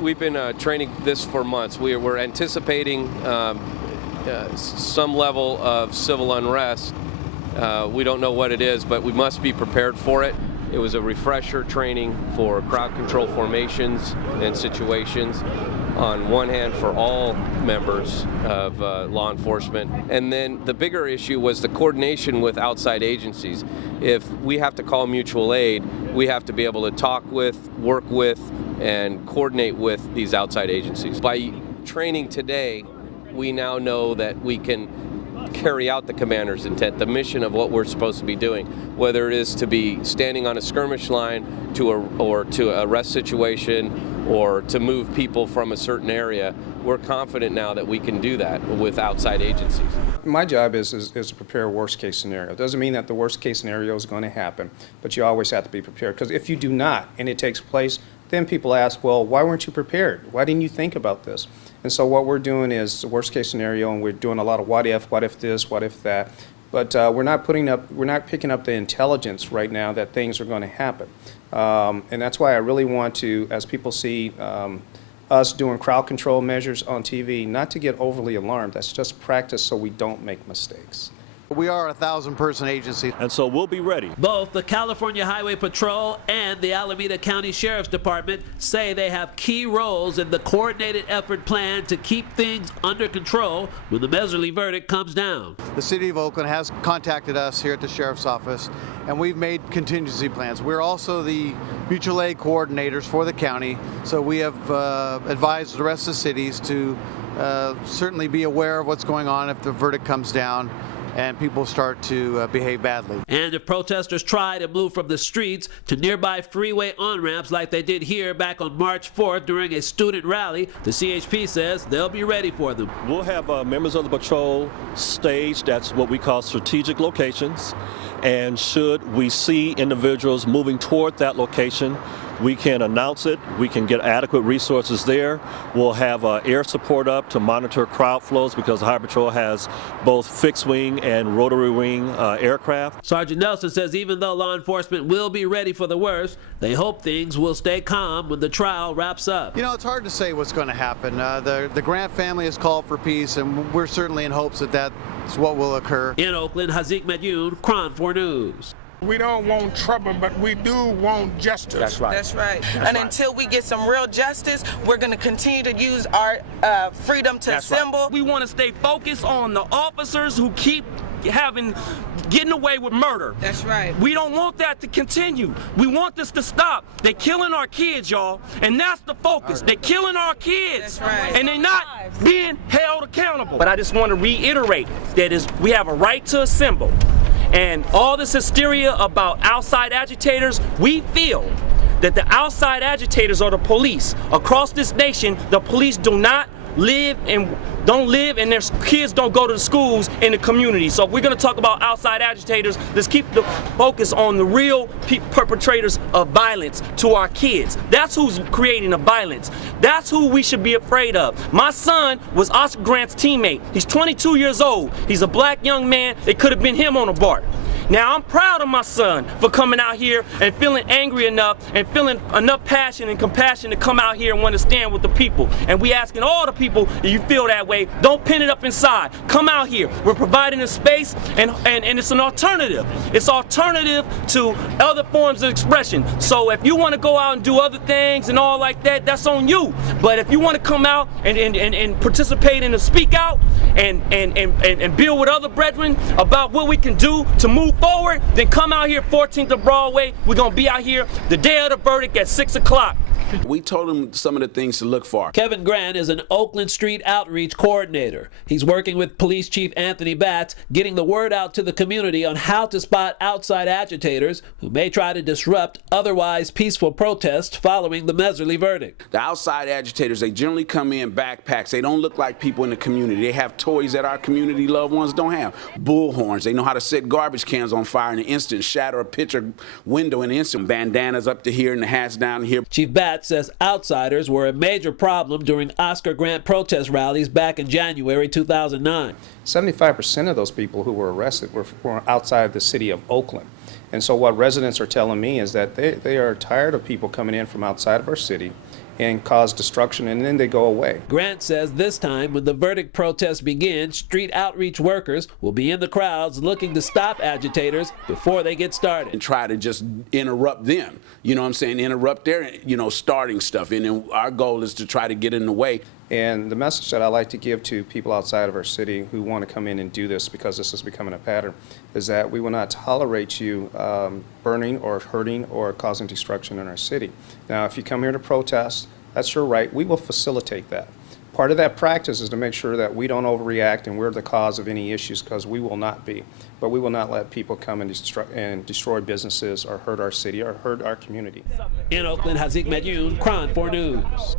We've been training this for months. We're anticipating some level of civil unrest. We don't know what it is, but we must be prepared for it. It was a refresher training for crowd control formations and situations, on one hand for all members of law enforcement. And then the bigger issue was the coordination with outside agencies. If we have to call mutual aid, we have to be able to talk with, work with, and coordinate with these outside agencies. By training today, we now know that we can carry out the commander's intent, the mission of what we're supposed to be doing, whether it is to be standing on a skirmish line or to arrest situation or to move people from a certain area. We're confident now that we can do that with outside agencies. My job is to prepare a worst case scenario. It doesn't mean that the worst case scenario is going to happen, but you always have to be prepared, because if you do not and it takes place, then people ask, well, why weren't you prepared? Why didn't you think about this? And so what we're doing is the worst case scenario, and we're doing a lot of what if this, what if that. But we're not picking up the intelligence right now that things are going to happen. And that's why I really want to, as people see us doing crowd control measures on TV, not to get overly alarmed. That's just practice so we don't make mistakes. We are a 1,000-person agency, and so we'll be ready. Both the California Highway Patrol and the Alameda County Sheriff's Department say they have key roles in the coordinated effort plan to keep things under control when the Mehserle verdict comes down. The City of Oakland has contacted us here at the Sheriff's Office, and we've made contingency plans. We're also the mutual aid coordinators for the county, so we have advised the rest of the cities to certainly be aware of what's going on if the verdict comes down and people start to behave badly. And if protesters try to move from the streets to nearby freeway on-ramps like they did here back on March 4th during a student rally, the CHP says they'll be ready for them. We'll have members of the patrol staged at what we call strategic locations, and should we see individuals moving toward that location, we can announce it. We can get adequate resources there. We'll have air support up to monitor crowd flows, because the Highway Patrol has both fixed wing and rotary wing aircraft. Sergeant Nelson says even though law enforcement will be ready for the worst, they hope things will stay calm when the trial wraps up. You know, it's hard to say what's going to happen. The Grant family has called for peace, and we're certainly in hopes that that's what will occur. In Oakland, Hazik Medyoun, Cron 4 News. We don't want trouble, but we do want justice. That's right. That's right. And until we get some real justice, we're going to continue to use our freedom to assemble. Right. We want to stay focused on the officers who keep getting away with murder. That's right. We don't want that to continue. We want this to stop. They're killing our kids, y'all, and that's the focus. They're killing our kids, that's right, and they're not being held accountable. But I just want to reiterate that we have a right to assemble. And all this hysteria about outside agitators, we feel that the outside agitators are the police. Across this nation, the police don't live and their kids don't go to the schools in the community. So if we're going to talk about outside agitators, let's keep the focus on the real perpetrators of violence to our kids. That's who's creating the violence. That's who we should be afraid of. My son was Oscar Grant's teammate. He's 22 years old. He's a black young man. It could have been him on a BART. Now, I'm proud of my son for coming out here and feeling angry enough and feeling enough passion and compassion to come out here and want to stand with the people. And we asking all the people, if you feel that way, don't pin it up inside. Come out here. We're providing a space, and it's an alternative. It's alternative to other forms of expression. So if you want to go out and do other things and all like that, that's on you. But if you want to come out and participate and to speak out and build with other brethren about what we can do to move forward, then come out here 14th of Broadway. We're going to be out here the day of the verdict at 6 o'clock. We told them some of the things to look for. Kevin Grant is an Oakland Street Outreach Coordinator. He's working with Police Chief Anthony Batts, getting the word out to the community on how to spot outside agitators who may try to disrupt otherwise peaceful protests following the Mehserle verdict. The outside agitators, they generally come in backpacks. They don't look like people in the community. They have toys that our community loved ones don't have. Bullhorns. They know how to set garbage cans on fire in an instant, shatter a picture window in an instant. Bandanas up to here and the hats down here. Chief Batts says outsiders were a major problem during Oscar Grant protest rallies back in January 2009. 75% of those people who were arrested were outside the city of Oakland. And so what residents are telling me is that they are tired of people coming in from outside of our city and cause destruction, and then they go away. Grant says this time, when the verdict protest begins, street outreach workers will be in the crowds looking to stop agitators before they get started. And try to just interrupt them, you know what I'm saying, interrupt their, starting stuff. And then our goal is to try to get in the way. And the message that I like to give to people outside of our city who want to come in and do this, because this is becoming a pattern, is that we will not tolerate you burning or hurting or causing destruction in our city. Now, if you come here to protest, that's your right. We will facilitate that. Part of that practice is to make sure that we don't overreact and we're the cause of any issues, because we will not be. But we will not let people come and destroy businesses or hurt our city or hurt our community. In Oakland, Hazik Medyoun, KRON 4 News.